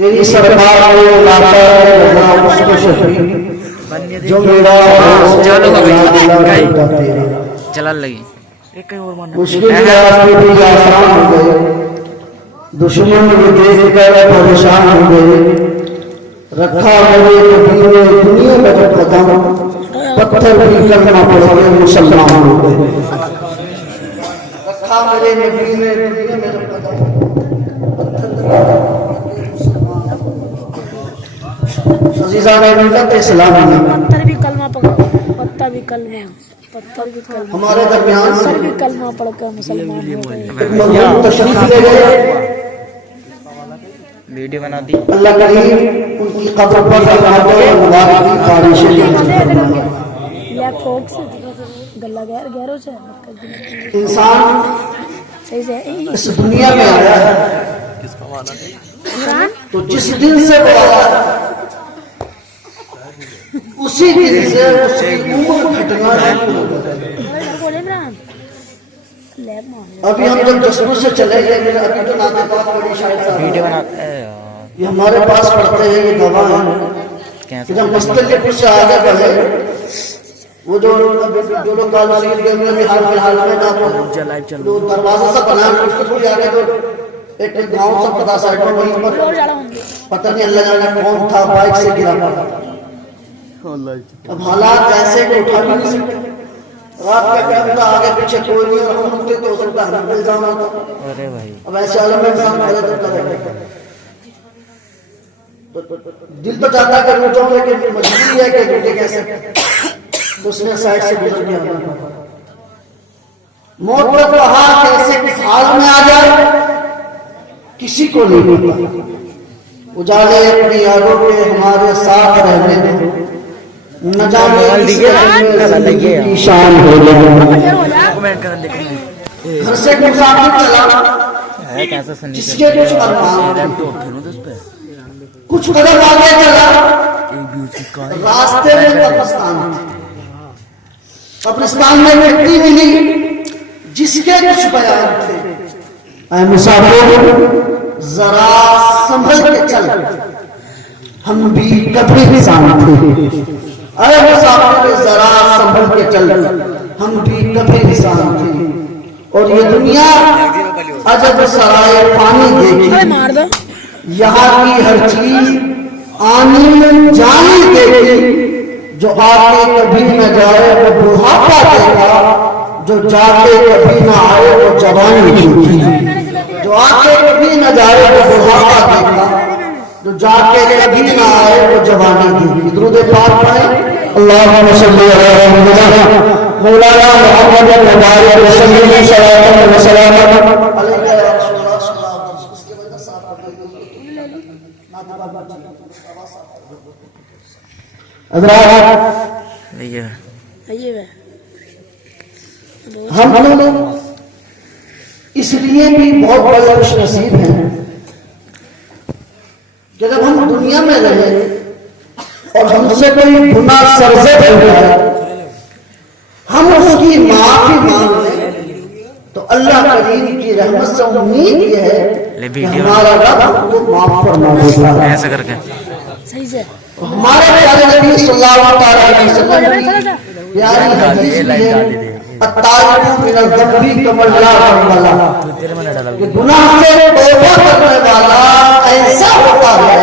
तेरी सरकार को लाकर उसको शफी जो मेरा चला लगी मुश्किल रास्ते भी आसान हो गए, दुश्मन भी देख कर परेशान हो गए। रखा मेरे नबी ने दुनिया में जब कदम, पत्थर भी कलमा पड़ गए, मुसलमान हो गए। रखा मेरे नबी ने दुनिया में जब कदम, अजीज़ान मिल्लत इस्लामी, पत्थर भी कलमा पकड़, पत्ता भी कलमा, पत्थर भी कलमा, हमारे दरमियान पत्थर भी कलमा पढ़कर मुसलमान हो गए। मजलूम तशरीफ ले गए। वीडियो बना दी। अल्लाह करीम उनकी कब्र पर रहमतों और मुबारक की बारिशें फरमाए। या फोक से गला गहरो से इंसान सही से इस दुनिया में आया है तो जिस दिन से वो आया उसी दिन से उसकी उम्र घटना शुरू हो गई। बोले ना अभी हम जब जसपुर से चले गए, अभी तो नाते पाक बड़ी शायद वीडियो बना ये हमारे पास पढ़ते हैं, ये गवाह हैं कि जब मुस्तलिफपुर से आगे बढ़े, वो जो लोग कालू गए में हाल फिलहाल में ना जो दरवाजा सा बना है उससे थोड़ी आगे तो एक गांव सा पता साइड में, वहीं पर पता नहीं अल्लाह जाने कौन था बाइक से गिरा पड़ा। अब हालात ऐसे को उठा भी नहीं सकते। रात का टाइम था, आगे पीछे कोई नहीं, और हम उठते तो हो सकता है मिल जाना था। अरे भाई अब ऐसे आलम में इंसान पहले तो करेगा, दिल तो चाहता है कि रुक लेकिन मजबूरी है कि रुके कैसे, तो उसने साइड से गुजर गया। मौत का कहा कैसे किस हाल में आ जाए किसी को नहीं पता। उजाले अपनी यादों के हमारे साथ रहने दो, न जाने की शान हो जाए। घर से मुसाफिर चला जिसके कुछ अरमान, कुछ कदम आगे चला, रास्ते में कब्रिस्तान, कब्रिस्तान में मिट्टी मिली जिसके कुछ बयान थे। ऐ मुसाफिर जरा संभल के चल, हम भी कभी इंसान थे। अरे मुसाफिर जरा संभल के चल, हम भी कभी इंसान थे। और ये दुनिया अजब सराय पानी देखी, यहाँ की हर चीज आनी जानी देखी। जो आके कभी न जाए वो बुढ़ापा देगा, जो जाके कभी न आए वो जवानी देखी। जो आके कभी न जाए वो बुढ़ापा देगा, जो जाके कभी न आए वो जवानी देगी। दुरूद पाक पढ़े, अल्लाहुम्मा सल्ली अला मौलाना मुहम्मद व बारिक वसल्लम सल्लल्लाहु अलैहि वसल्लम। हम लोग इसलिए भी बहुत बड़े खुश नसीब हैं कि जब हम दुनिया में रहे और हमसे कोई गुनाह सरज़द हो गया, हम उसकी माफी मांग लें तो अल्लाह करीम की रहमत से उम्मीद ये है कि हमारा रब हमको माफ फरमा देगा। ऐसा करके सही से हमारे प्यारे नबी सल्लल्लाहु अलैहि वसल्लम प्यारी हदीस में अत्ताइबु मिनल ज़ंबी कमल ला रब्बला, कि गुनाह से तौबा करने वाला ऐसा होता है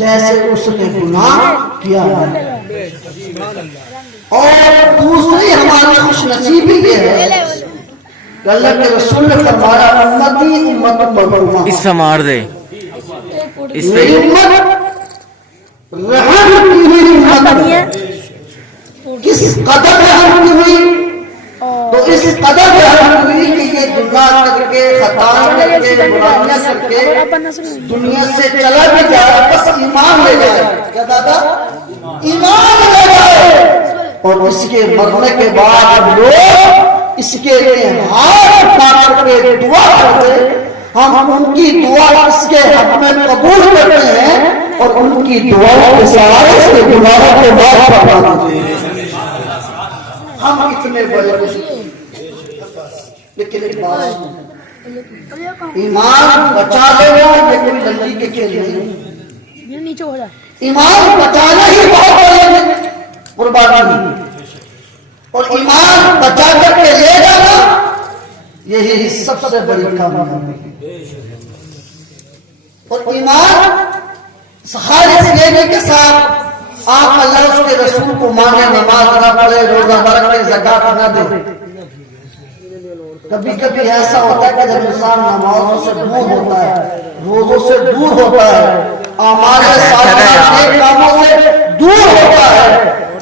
जैसे उसने गुनाह किया है। और दूसरी हमारी खुशनसीबी ये है कि अल्लाह के रसूल ने फरमाया उम्मती उम्मत मरहूमा, इससे मार दे, इससे मेरी उम्मत रहम की हुई उम्मत है। किस कदर रहम की हुई, तो इस कदर रहम की हुई कि ये गुनाह करके खताएं करके बुराइयां करके दुनिया से चला भी जाए, बस ईमान ले जाए। क्या दादा? ईमान ले जाए। और इसके मरने के बाद लोग इसके लिए हाथ उठा करके दुआ करते, हम उनकी दुआ इसके हक में कबूल करते हैं और उनकी दुआओं के सहारे इसके गुनाहों को माफ करते हैं। हम इतने बड़े लेकिन एक बात ईमान बचा लेना ये कोई लंगी के खेल नहीं। ये नीचे हो जाए। ईमान बचाना ही बहुत बड़ी कुर्बानी है, और ईमान बचा करके ले जाना यही सबसे बड़ी कामयाबी है। और ईमान हर इसलिए नहीं के साथ आप अल्लाह उसके रसूल को माने, नमाज ना पढ़े, रोजा ना रखे, ज़कात ना दे। कभी कभी ऐसा होता है कि जब इंसान नमाजों से दूर होता है, रोजों से दूर होता है, हमारे साथ कामों से दूर होता है,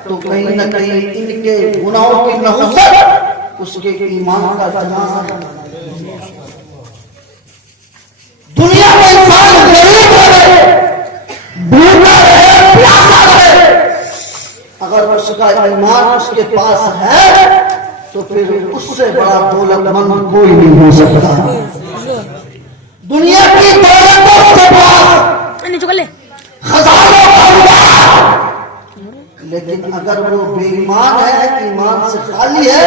तो कहीं न कहीं इनके गुनाहों की नहुसत उसके ईमान का जनाजा। दुनिया में इंसान गरीब रहे, भूखा रहे, प्यासा रहे, अगर उसका ईमान उसके पास है तो फिर उससे बड़ा दौलतमंद कोई नहीं हो सकता। दुनिया की दौलतों के पास हजारों कारोबार, लेकिन अगर वो बेईमान है, ईमान से खाली है,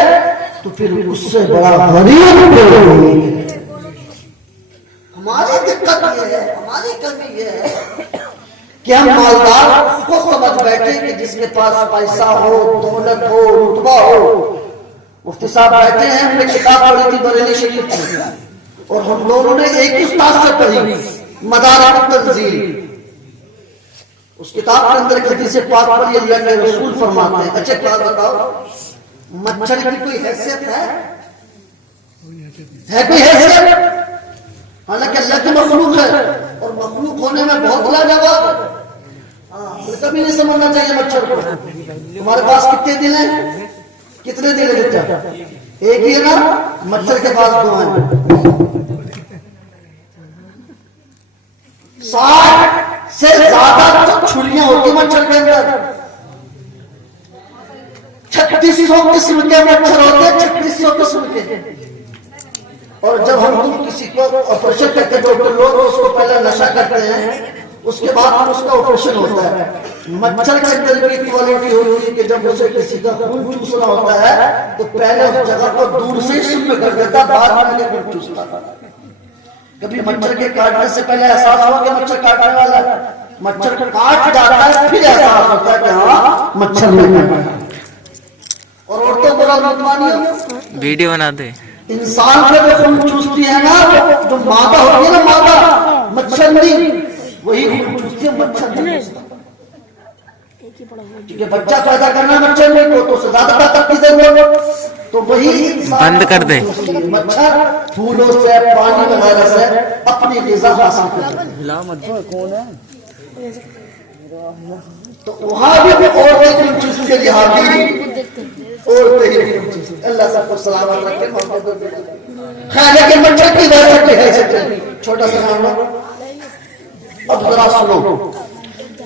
तो फिर उससे बड़ा गरीब कोई नहीं है। हमारी दिक्कत ये है, हमारी कमी ये है कि हम मालदार उसको समझ बैठे कि जिसके पास पैसा हो, दौलत हो, रुतबा हो। मुफ्ती साहब बैठे हैं, हमने किताब पढ़ी थी बरेली शरीफ की, और हम दोनों ने एक ही उस्ताद से पढ़ी, मदारिक तंजील। उस किताब के अंदर हदीस पाक पढ़ी, अल्लाह के रसूल फरमाते हैं, अच्छा बात बताओ, मच्छर की कोई हैसियत है कोई हैसियत? हालांकि अल्लाह की मखलूक है, और मखलूक होने में बहुत लाजवाब है। कभी नहीं समझना चाहिए मच्छर को। तुम्हारे पास कितने दिल हैं? कितने दिल है बच्चा? एक ही है ना? मच्छर के पास 2 हैं। 60 से ज्यादा छुरियां होती मच्छर के अंदर। 3600 किस्म के मच्छर होते हैं, 3600 किस्म के। और जब हम किसी को ऑपरेशन करते हैं, डॉक्टर लोग उसको पहले नशा करते हैं, उसके बाद उसका ऑपरेशन होता है। मच्छर के अंदर की क्वालिटी होती है कि जब उसे किसी का खून चूसना होता है तो पहले उस जगह को दूर से शुरू कर देता, बाद में खून चूसता। कभी मच्छर के काटने से पहले एहसास हुआ कि मच्छर काटने वाला है? मच्छर को काट जाता है फिर एहसास होता है कि हाँ मच्छर ने काटा। और औरतों बुरा मत मानिए, वीडियो बना दे। इंसान के जो खून चूसती है ना, जो मादा होती है ना, मादा मच्छर नहीं, वही खून चूसती है, मच्छर नहीं। क्योंकि बच्चा पैदा करना मच्छर नहीं को, तो ज्यादा ताकत की जरूरत, तो वही बंद कर दे। मच्छर फूलों से, पानी वगैरह से अपनी ग़िज़ा हासिल करता है। कौन है? तो वहां भी औरतें खून चूसती है, यहाँ भी औरतें ही खून चूसती है। अल्लाह सबको सलामत रखे। खैर, लेकिन मच्छर की वजह की है छोटा सा नाम। अब जरा सुनो,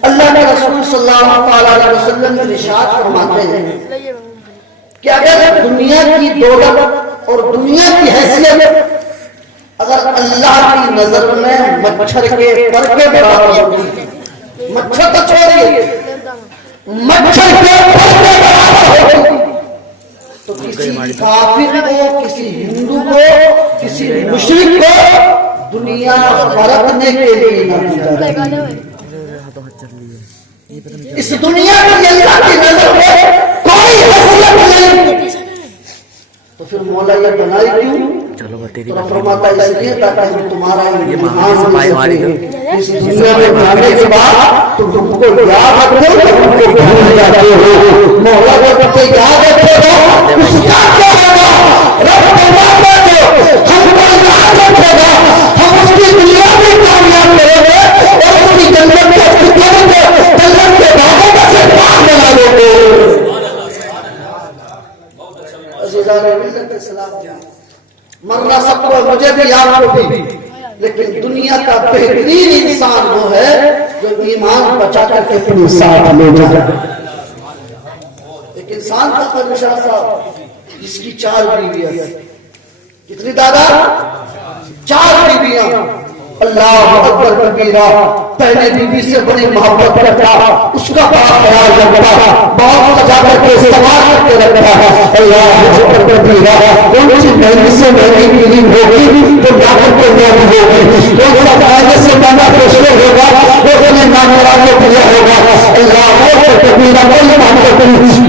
अल्लाह के रसूल सल्लल्लाहु अलैहि वसल्लम इरशाद फरमाते हैं कि अगर दुनिया की दौलत और दुनिया की हैसियत अगर अल्लाह की नजर में मच्छर के पर के बराबर होती, मच्छर तो छोड़िए, मच्छर के पर के बराबर होती, तो किसी काफिर को, किसी हिंदू को, किसी मुशरिक को दुनिया बरतने के लिए न दी जाती। इस दुनिया की अल्लाह की नजर में कोई हैसियत नहीं, तो फिर मौला ये बनाई क्यों? चलो बतेरी तो फरमाता इसलिए ताकि हम तुम्हारा इम्तिहान ले सकें। इस दुनिया में आने के बाद तुम तुमको याद रखो, तुमको भूल जाते हो। मौला को तुमसे याद रखेगा, उसका क्या होगा? रब फरमाता है हमको याद रखेगा, हम उसकी दुनिया में कामयाब करेंगे और उसकी जन्नत में करेंगे, जन्नत के बागों का से पाक बना लेंगे। मरना सबको, मुझे भी आपको भी, लेकिन दुनिया का बेहतरीन इंसान वो है जो ईमान बचा करके अपने साथ ले जाए। एक इंसान था परमिशा साहब, जिसकी 4 बीवियां। कितनी दादा? 4 बीवियां। अल्लाह अकबर कबीरा। पहले बीवी से बड़ी मोहब्बत करता, उसका बड़ा ख्याल रखता, बहुत सजा करके संभाल करके रखता है। अल्लाह अकबर कबीरा। कौन सी महंगी से महंगी बीवी होगी तो जाकर के महंगी होगी, कौन सा महंगे से महंगा फैसले होगा वो अपने नामरा को दिया होगा। अल्लाह अकबर कबीरा। बड़ी मोहब्बत,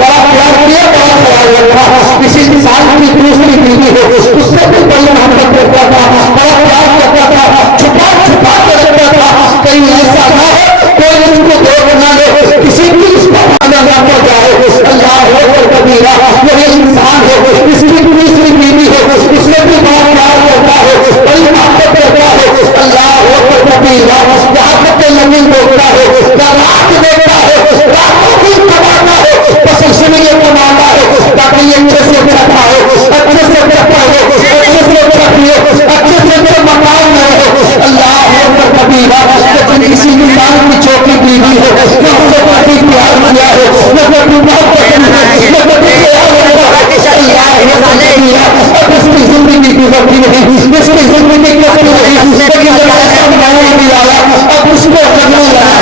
बड़ा प्यार किया, बड़ा ख्याल रखा। किसी इंसान की दूसरी बीवी हो उससे भी बड़ी मोहब्बत करता था, बड़ा प्यार करता था, छुपा छुपा के रखता था। कहीं ऐसा ना हो कोई उसको देख ना ले, किसी की इस पर ना पड़ जाए। अल्लाह अकबर कबीरा। यही इंसान है, इसकी दूसरी बीवी है, उसमें भी बड़ा प्यार करता है, बड़ी मोहब्बत करता है। अल्लाह अकबर कबीरा। यहाँ तक के नबी बोलता है क्या रात देखता है, रातों की कमाता है, बस इसलिए कमाता है ताकि अच्छे से खाता हो, अच्छे से करता हो, अच्छे से पियो, अच्छे से मकान में रहो। अल्लाह अकबर कबीरा। लेकिन किसी इंसान की छोटी बीवी है, न उसे काफी प्यार किया है, न कभी मोहब्बत है, न कभी प्यार रखा है। अल्लाह अकबर कबीरा। अब इसकी जिंदगी गुजरती नहीं, इसकी जिंदगी कटती नहीं, लेकिन जब ऐसा नहीं भी आया अब उसको करने लगा।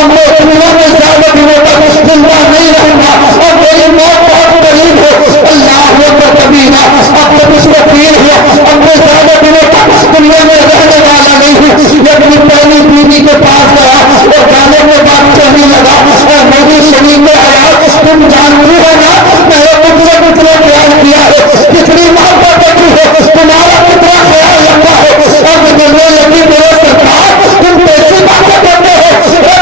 अब मैं दुनिया में ज्यादा दिनों तक जिंदा नहीं रहूंगा, अब मेरी मौत बहुत करीब है। अल्लाह अकबर कबीरा। अब जब उसको फील हुआ अब मैं ज्यादा दिनों तक दुनिया में रहने वाला नहीं हूँ, अपनी पहली बीवी के पास गया और गाने में बात कहने लगा, मेरी शरीर में आया, तुम जानती हो ना मैंने तुमसे कितना प्यार किया है, कितनी मोहब्बत रखी है, तुम्हारा कितना ख्याल रखा है। अब मिलने लगी मेरे सरकार, तुम कैसी बातें करते हो,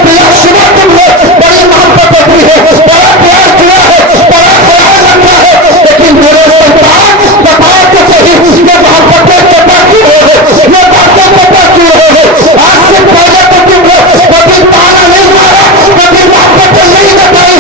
बिलाशुबा तुमने बड़ी मोहब्बत रखी है, बड़ा प्यार किया है, बड़ा ख्याल रखा है, लेकिन मेरे सरकार बताओ तो सही ये मोहब्बतें कटा क्यों है, ये बातें कटा क्यों है। आज से पहले तो तुमने कभी ताना नहीं मारा, कभी मोहब्बतें नहीं बताई,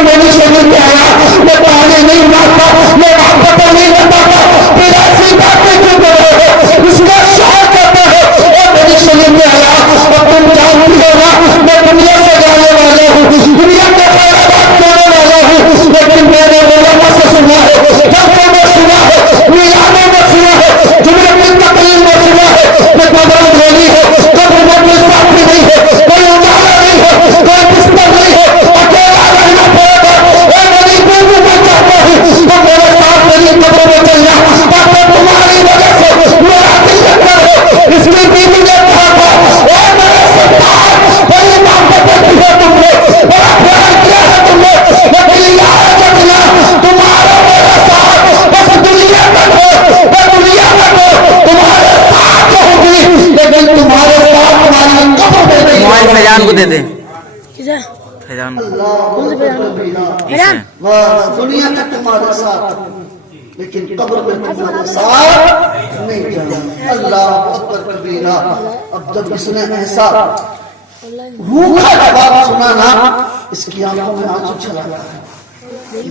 मेरी शरीर में आया मैं ताने नहीं मारता, मैं मोहब्बतें नहीं बताता, फिर ऐसी बातें क्यों कर रहे हो। उसका शौक करते हो और मेरी शरीर में आया। और तुम जानती हो ना मैं दुनिया से जाने वाला हूँ, दुनिया के खैराबाद करने वाला हूँ, लेकिन मैंने मोहम्मद से सुना है, जब में सुना है, मीराने में सुना है, जुमले की तकलीफ में सुना है कि कब्र धोनी है, कब्र में कोई साथी नहीं है, कोई उजाला नहीं है, कोई बिस्तर नहीं है, अकेला रहना पड़ेगा। और मेरी बीवी को चाहता हूँ तो मेरे साथ मेरी कब्र में चलना, ताकि तुम्हारी वजह से मेरा दिल लगता है। इसकी बीवी ने कहा था और मेरे सरकार बड़ी मोहब्बत की है तुमने, बड़ा प्यार किया है तुमने, लेकिन याद रखना तुम्हारा मेरा साथ बस दुनिया में हो, मैं दुनिया में हो तुम्हारे साथ रहूंगी, लेकिन तुम्हारे साथ तुम्हारी कब्र में नहीं। मोबाइल फैजान को दे दे, किधर फैजान को। फैजान बस दुनिया में तुम्हारे साथ लेकिन कब्र में तुम्हारे साथ नहीं जाना। अल्लाह अकबर कबीरा। अब जब इसने ऐसा रूखा जवाब सुना ना इसकी आंखों में आंसू चला गया।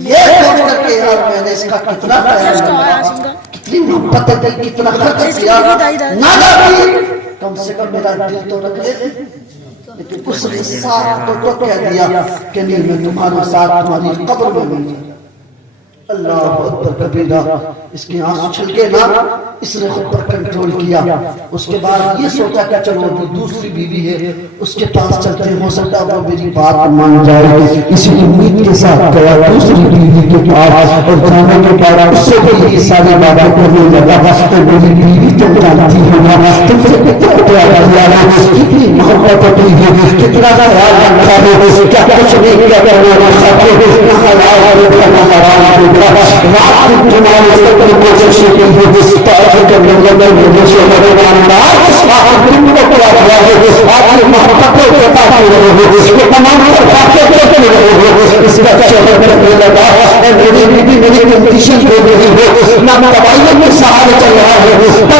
ये सोच करके यार मैंने इसका कितना ख्याल रखा, कितनी मोहब्बत की, कितना खर्च किया ना जाती, कम से कम मेरा दिल तो रख ले। लेकिन उसने साथ तो कह दिया कि नहीं मैं तुम्हारे साथ तुम्हारी कब्र में नहीं। अल्लाह अकबर कबीरा। इसके आंसू छलके ना इसने खुद पर कंट्रोल किया। उसके बाद ये सोचा कि चलो जो दूसरी बीवी है उसके पास चलते, हो सकता है वो मेरी बात मान जाए। इसी उम्मीद के साथ गया दूसरी बीवी के पास और जाने के बाद उससे भी ये सारी बातें करने लगा। तो मेरी बीवी तुम जानती हो ना तुमसे कितना प्यार किया है, कितनी मोहब्बत होती है, कितना ख्याल रखा है, क्या कुछ नहीं किया करना चाहते हो, रात की तुम्हारे सफर कोशिश की है, ताकि करने लगे मुझे से मेरे नामदार आप तुमको क्या किया है, आपकी मोहब्बत को बताते रहे, इसके तमाम बातें करते रहे, इसका चेहरा करने लगा। मेरी बीवी मेरी कंडीशन हो रही है, ना दवाइयों में सहारे चल रहा है, ना